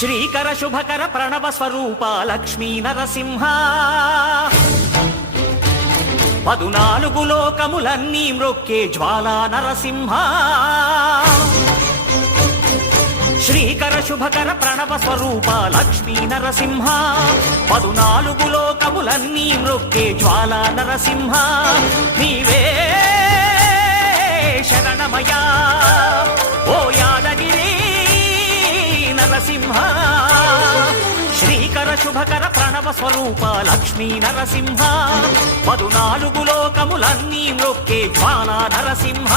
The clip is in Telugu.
శ్రీకర శుభకర ప్రణవ స్వరూప లక్ష్మీ నరసింహ 14 లోకములన్నీ మ్రొక్కే జ్వాలా నరసింహ శ్రీకర శుభకర ప్రణవ స్వరూప లక్ష్మీ నరసింహ 14 లోకములన్నీ మ్రొక్కే జ్వాలా నరసింహ నీవే శరణమయా ఓ యాదగిరి నరసింహ శ్రీకర శుభకర ప్రణవ స్వరూప లక్ష్మీ నరసింహ 14 లోకములన్నీ మ్రొక్కే జ్వాలా నరసింహ